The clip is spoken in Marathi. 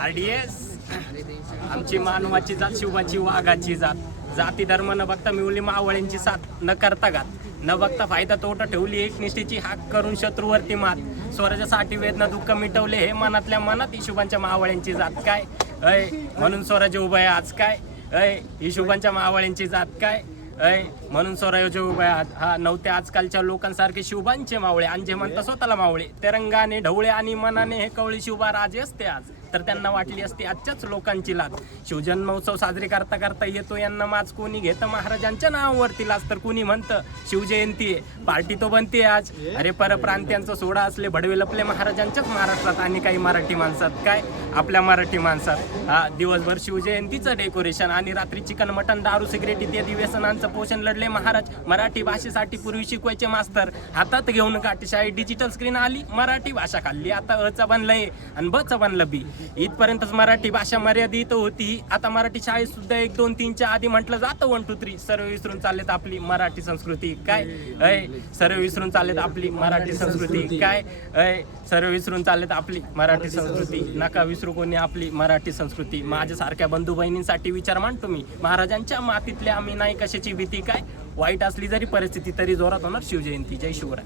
RDS आमची मानवाची जात, शिवाची वाघाची जात, जाती धर्म न बघता मिळवली मावळ्यांची साथ, न करता घात न बघता फायदा तोटा ठेवली एकनिष्ठेची हाक करून शत्रूवरती मात, स्वराज्यासाठी वेदना दुःख मिटवले हे मनातल्या मनात, हिशोबांच्या मावळ्यांची जात काय अय म्हणून स्वराज्य उभं आहे आज काय अय, हिशोबांच्या मावळ्यांची जात काय अय म्हणून स्वराज्य उभं आहे आज. हा नव्हते आजकालच्या लोकांसारखे शिवबांचे मावळे, अंजे म्हणता स्वतःला मावळे, ते रंगाने ढवळे आणि मनाने हे कवळी शिवबा राजे असते आज, तर त्यांना वाटली असती आजच्याच लोकांची लाज. शिवजन्मोत्सव साजरे करता करता येतो यांना माज, कोणी घेतं महाराजांच्या नावावरती लाज, तर कोणी म्हणतं शिवजयंती आहे पार्टी तो बनते आज. अरे परप्रांत्यांचा सोडा असले भडवे लपले महाराजांच्याच महाराष्ट्रात आणि काही मराठी माणसात काय आपल्या माणसात. हा दिवसभर शिवजयंतीचं डेकोरेशन आणि रात्री चिकन मटन दारू सिगरेट इत्यादी व्यसनांचं पोषण लढले महाराज. मराठी भाषेसाठी पूर्वी शिकवायचे मास्तर हातात घेऊन काठीशाळी डिजिटल स्क्रीन आली, मराठी भाषा खाल्ली आता अचं बनलंय आणि बचं बनलं बी. इथपर्यंतच मराठी भाषा मर्यादित होती, आता मराठी शाळेत सुद्धा 1 2 3च्या आधी म्हटलं जातं 1 2 3. सर्व विसरून चाललेत आपली मराठी संस्कृती काय अय, सर्व विसरून चाललेत आपली मराठी संस्कृती काय अय, सर्व विसरून चाललेत आपली मराठी संस्कृती. नका विसरू कोणी आपली मराठी संस्कृती. माझ्यासारख्या बंधू बहिणींसाठी विचार मांडतो मी, महाराजांच्या मातीतले आम्ही नाही कशाची भीती काय, वाईट असली जरी परिस्थिती तरी जोरात होणार शिवजयंती. जय शिवराय.